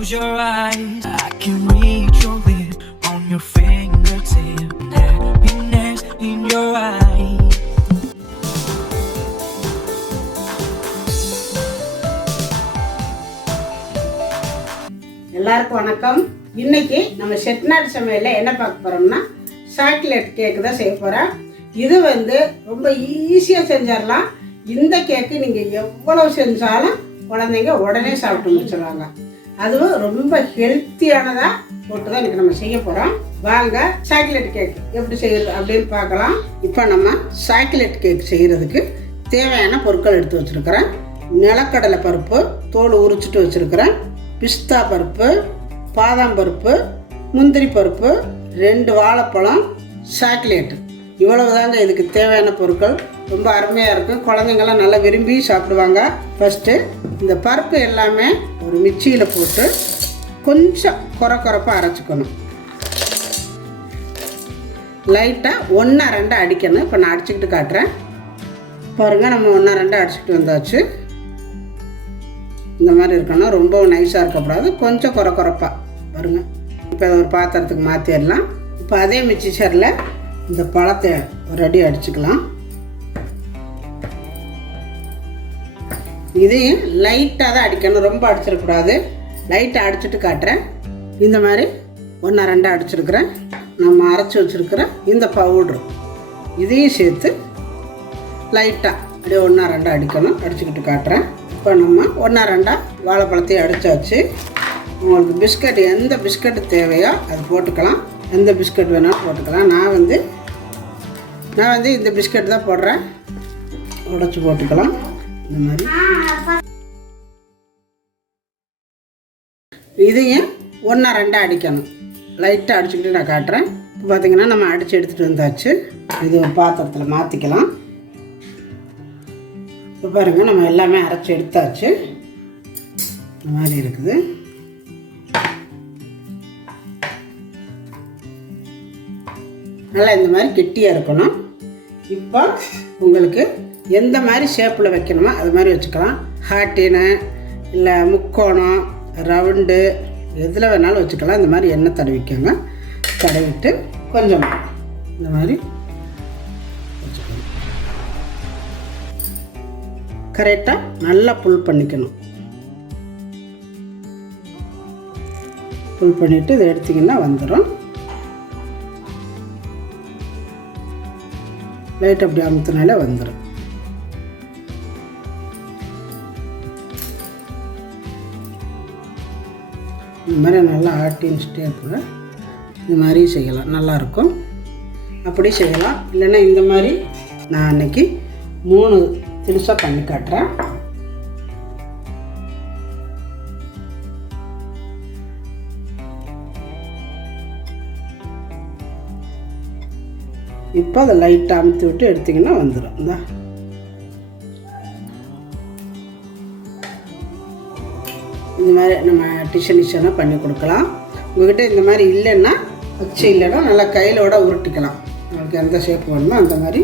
close your eyes, I can reach your lips on your fingertip. Happiness in your eyes. எல்லாருக்கும் வணக்கம். இன்னைக்கு நம்ம செட்டிநாடு சமையல்ல என்ன பார்க்க போறோம்னா சாக்லேட் கேக் தான் செய்ய போறோம். இது ரொம்ப ஈஸியா செஞ்சிடலாம். இந்த கேக்கு நீங்க எவ்வளவு செஞ்சாலும் குழந்தைங்க உடனே சாப்பிட்டு முடிச்சிடுவாங்க. அதுவும் ரொம்ப ஹெல்த்தியானதா போட்டு தான் இன்னைக்கு நம்ம செய்ய போறோம். வாங்க சாக்லேட் கேக் எப்படி செய்யறது அப்படின்னு பார்க்கலாம். இப்போ நம்ம சாக்லேட் கேக் செய்யறதுக்கு தேவையான பொருட்கள் எடுத்து வச்சிருக்கிறேன். நிலக்கடலை பருப்பு தோல் உரிச்சிட்டு வச்சிருக்கிறேன், பிஸ்தா பருப்பு, பாதாம் பருப்பு, முந்திரி பருப்பு, 2 வாழைப்பழம், சாக்லேட்டு. இவ்வளவு தாங்க இதுக்கு தேவையான பொருட்கள். ரொம்ப அருமையாக இருக்கும், குழந்தைங்கள்லாம் நல்லா விரும்பி சாப்பிடுவாங்க. ஃபஸ்ட்டு இந்த பருப்பு எல்லாமே ஒரு மிக்சியில் போட்டு கொஞ்சம் குறப்பாக அரைச்சிக்கணும். லைட்டாக 1-2 அடிக்கணும். இப்போ நான் அடிச்சுக்கிட்டு காட்டுறேன் பாருங்கள். நம்ம 1-2 அடிச்சுக்கிட்டு வந்தாச்சு. இந்த மாதிரி இருக்கணும், ரொம்ப நைஸாக இருக்கக்கூடாது, கொஞ்சம் குறப்பாக பாருங்கள். இப்போ ஒரு பாத்திரத்துக்கு மாற்றிடலாம். இப்போ அதே மிக்சி ஜாரில் இந்த பழத்தை ஒரு அடி அடிச்சுக்கலாம். இதையும் லைட்டாக தான் அடிக்கணும், ரொம்ப அடிச்சிடக்கூடாது. லைட்டாக அடிச்சுட்டு காட்டுறேன். இந்த மாதிரி 1-2 அடிச்சிருக்கிறேன். நம்ம அரைச்சி வச்சுருக்கிற இந்த பவுட்ரு இதையும் சேர்த்து லைட்டாக அப்படியே 1-2 அடிக்கணும். அடிச்சுக்கிட்டு காட்டுறேன். இப்போ நம்ம 1-2 வாழைப்பழத்தையும் அடித்தாச்சு. உங்களுக்கு பிஸ்கட் எந்த பிஸ்கட் தேவையோ அது போட்டுக்கலாம், எந்த பிஸ்கட் வேணாலும் போட்டுக்கலாம். நான் இந்த பிஸ்கட் தான் போடுறேன். உடைச்சி போட்டுக்கலாம். இந்த மாதிரி இதையும் 1-2 அடிக்கணும். லைட்டாக அடிச்சுக்கிட்டு நான் காட்டுறேன். இப்போ பார்த்திங்கன்னா நம்ம அடித்து எடுத்துகிட்டு வந்தாச்சு. இது ஒரு பாத்திரத்தில் மாற்றிக்கலாம். இப்போ பாருங்கள், நம்ம எல்லாமே அரைச்சி எடுத்தாச்சு. இந்த மாதிரி இருக்குது. நல்லா இந்த மாதிரி கெட்டியாக இருக்கணும். இப்போ உங்களுக்கு எந்த மாதிரி ஷேப்பில் வைக்கணுமோ அது மாதிரி வச்சுக்கலாம். ஹார்ட்டின்னு இல்லை முக்கோணம், ரவுண்டு, எதில் வேணாலும் வச்சுக்கலாம். இந்த மாதிரி எண்ணெய் தடவிக்கோங்க. தடவிட்டு கொஞ்சம் இந்த மாதிரி வச்சுக்கணும். கரெக்டாக நல்லா புல் பண்ணிக்கணும். புல் பண்ணிவிட்டு இதை எடுத்திங்கன்னா வந்துடும். லைட் அப்படி அமுத்தினாலே வந்துடும். இந்த மாதிரி நல்லா ஆட்டின் ஸ்டேப்பில் இந்த மாதிரி செய்யலாம், நல்லாயிருக்கும். அப்படி செய்யலாம். இல்லைன்னா இந்த மாதிரி நான் அன்றைக்கி 3 தினுசாக பண்ணி காட்டுறேன். இப்போ அதை லைட்டாக அமுத்தி விட்டு எடுத்திங்கன்னா வந்துடும். இந்த இந்த மாதிரி நம்ம டிஷனாக பண்ணி கொடுக்கலாம். உங்கள்கிட்ட இந்த மாதிரி இல்லைன்னா, அச்சு இல்லைன்னா நல்லா கையிலோட உருட்டிக்கலாம். உங்களுக்கு எந்த ஷேப் வேணுமோ அந்த மாதிரி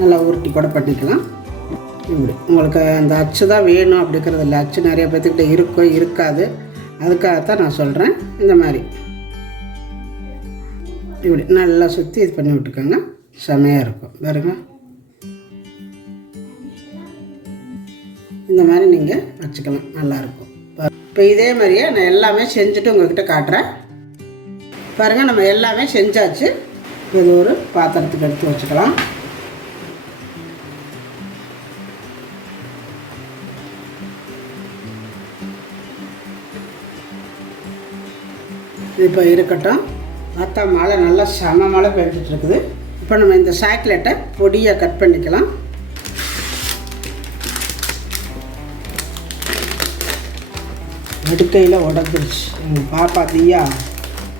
நல்லா உருட்டி கூட பண்ணிக்கலாம். இப்படி உங்களுக்கு அந்த அச்சு தான் வேணும் அப்படிங்கிறது இல்லை. அச்சு நிறைய பேர்த்துக்கிட்ட இருக்கும், இருக்காது. அதுக்காகத்தான் நான் சொல்கிறேன். இந்த மாதிரி இப்படி நல்லா சுற்றி இது பண்ணி விட்டுக்கோங்க. செமையாக இருக்கும் பாருங்க. இந்த மாதிரி நீங்கள் வச்சுக்கலாம், நல்லாயிருக்கும். இப்போ இதே மாதிரியே நான் எல்லாமே செஞ்சுட்டு உங்கள்கிட்ட காட்டுறேன் பாருங்கள். நம்ம எல்லாமே செஞ்சாச்சு. இது ஒரு பாத்திரத்துக்கு எடுத்து வச்சுக்கலாம். இப்போ இருக்கட்டும். பார்த்தா மழை நல்லா செம மழை பெஞ்சிட்டு இருக்குது. இப்போ நம்ம இந்த சாக்லேட்டை பொடியாக கட் பண்ணிக்கலாம். அடுக்கையில் உடஞ்சிருச்சு. எங்கள் பாப்பா தீயா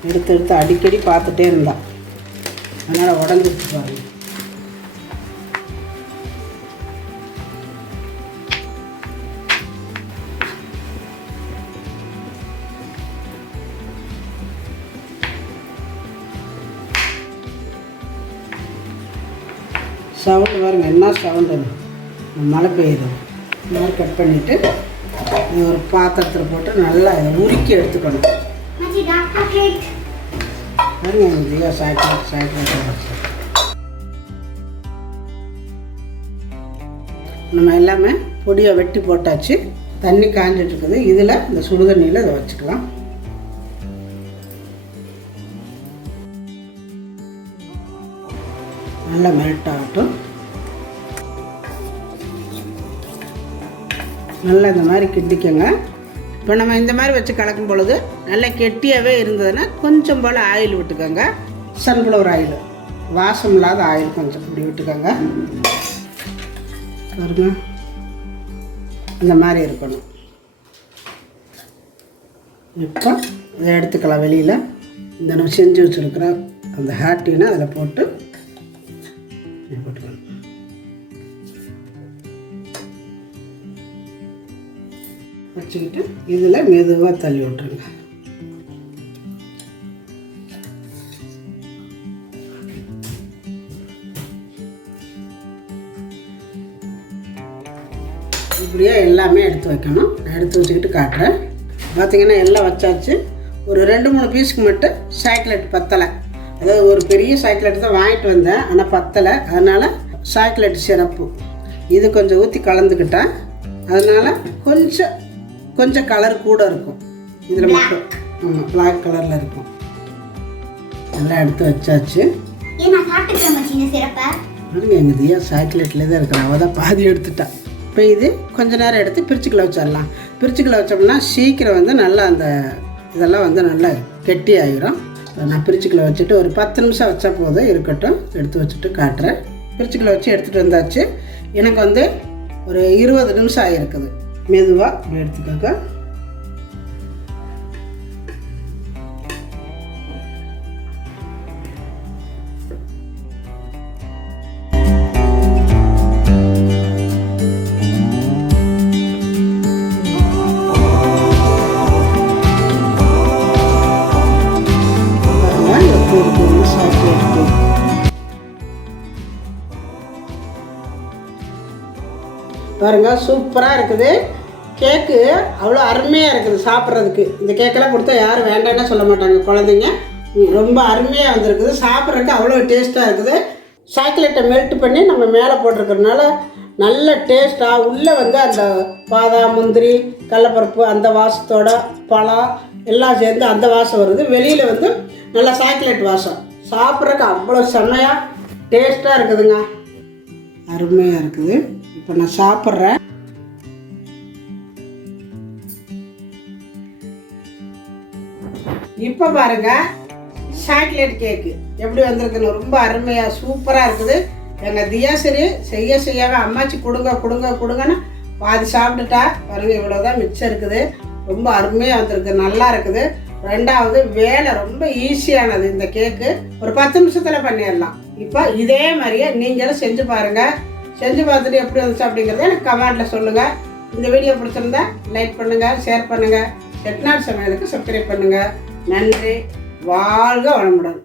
எடுத்து அடிக்கடி பார்த்துட்டே இருந்தான், அதனால் உடஞ்சிருச்சு பாருங்க. சவுண்டு பாருங்க, என்ன சவுண்டு, மழை பெய்யுது. இந்த மாதிரி கட் பண்ணிவிட்டு இது ஒரு பாத்திரத்தில் போட்டு நல்லா இதை உருக்கி எடுத்துக்கணும். நம்ம எல்லாமே பொடியை வெட்டி போட்டாச்சு. தண்ணி காஞ்சிட்டு இருக்குது. இதில் இந்த சுடுதண்ணியில் இதை வச்சுக்கலாம். நல்லா மெல்ட் ஆகட்டும். நல்லா இந்த மாதிரி கிண்டிக்கங்க. இப்போ நம்ம இந்த மாதிரி வச்சு கலக்கும் பொழுது நல்லா கெட்டியாகவே இருந்ததுன்னா கொஞ்சம் போல் ஆயில் விட்டுக்கோங்க. சன்ஃப்ளவர் ஆயில், வாசம் இல்லாத ஆயில் கொஞ்சம் இப்படி விட்டுக்கோங்க. பாருங்க, இந்த மாதிரி இருக்கணும். இப்போ இதை எடுத்துக்கலாம் வெளியில். இந்த நம்ம செஞ்சு வச்சுருக்கிற அந்த ஹாட்டினை அதில் போட்டு போட்டுக்கணும். வச்சுக்கிட்டு இதில் மெதுவாக தள்ளி விட்டுருங்க. இப்படியே எல்லாமே எடுத்து வைக்கணும். எடுத்து வச்சுக்கிட்டு காட்டுறேன். பார்த்திங்கன்னா எல்லாம் வச்சாச்சு. ஒரு 2-3 பீஸுக்கு மட்டும் சாக்லேட் பத்தலை. அதாவது ஒரு பெரிய சாக்லேட் தான் வாங்கிட்டு வந்தேன், ஆனால் பத்தலை. அதனால் சாக்லேட் சிரப்பு இது கொஞ்சம் ஊற்றி கலந்துக்கிட்டேன். அதனால் கொஞ்சம் கலர் கூட இருக்கும் இதில் மட்டும். ஆமாம், பிளாக் கலரில் இருக்கும். எல்லாம் எடுத்து வச்சாச்சு. எங்கள் தியா சாக்லேட்லேயே தான் இருக்கிறேன். அவள் தான் பாதி எடுத்துட்டான். இப்போ இது கொஞ்சம் நேரம் எடுத்து பிரிச்சுக்குள்ள வச்சிடலாம். பிரிச்சுக்குள்ள வச்சோம்னா சீக்கிரம் வந்து நல்லா அந்த இதெல்லாம் வந்து நல்லா கெட்டி ஆகிரும். நான் பிரிச்சுக்குள்ள வச்சுட்டு ஒரு 10 நிமிஷம் வச்சா போதும், இருக்கட்டும். எடுத்து வச்சுட்டு காட்டுறேன். பிரிச்சுக்குள்ள வச்சு எடுத்துகிட்டு வந்தாச்சு. எனக்கு வந்து ஒரு 20 நிமிஷம் ஆகிருக்குது. மெதுவாக இப்படி எடுத்துக்கோங்க. பாருங்க, சூப்பராக இருக்குது கேக்கு. அவ்வளோ அருமையாக இருக்குது சாப்பிட்றதுக்கு. இந்த கேக்கெல்லாம் கொடுத்தா யாரும் வேண்டாம்னே சொல்ல மாட்டாங்க குழந்தைங்க. ரொம்ப அருமையாக வந்திருக்குது. சாப்பிட்றதுக்கு அவ்வளோ டேஸ்ட்டாக இருக்குது. சாக்லேட்டை மெல்ட் பண்ணி நம்ம மேலே போட்டிருக்கிறதுனால நல்ல டேஸ்ட்டாக உள்ளே வந்து அந்த பாதாம், முந்திரி, கடலைப்பருப்பு அந்த வாசத்தோட பழம் எல்லாம் சேர்ந்து அந்த வாசம் வருது. வெளியில் வந்து நல்லா சாக்லேட் வாசம். சாப்பிட்றதுக்கு அவ்வளோ செம்மையாக டேஸ்ட்டாக இருக்குதுங்க. அருமையாக இருக்குது. இப்போ நான் சாப்பிட்றேன். இப்போ பாருங்க, சாக்லேட் கேக்கு எப்படி வந்திருக்குன்னு. ரொம்ப அருமையாக சூப்பராக இருக்குது. எங்கள் தியாசரி செய்யவே அம்மாச்சி கொடுங்கன்னு பாதி சாப்பிட்டுட்டா. பாருங்க, இவ்வளோதான் மிச்சம் இருக்குது. ரொம்ப அருமையாக வந்திருக்கு, நல்லா இருக்குது. ரெண்டாவது வேலை ரொம்ப ஈஸியானது. இந்த கேக்கு ஒரு 10 நிமிஷத்தில் பண்ணிடலாம். இப்போ இதே மாதிரியே நீங்களும் செஞ்சு பாருங்கள். செஞ்சு பார்த்துட்டு எப்படி வந்துச்சு அப்படிங்கிறத எனக்கு கமெண்ட்டில் சொல்லுங்கள். இந்த வீடியோ பிடிச்சிருந்தா லைக் பண்ணுங்கள், ஷேர் பண்ணுங்கள். செட்டிநாடு சமையலுக்கு சப்ஸ்கிரைப் பண்ணுங்கள். நன்றி. வாழ்க வளமுடன்.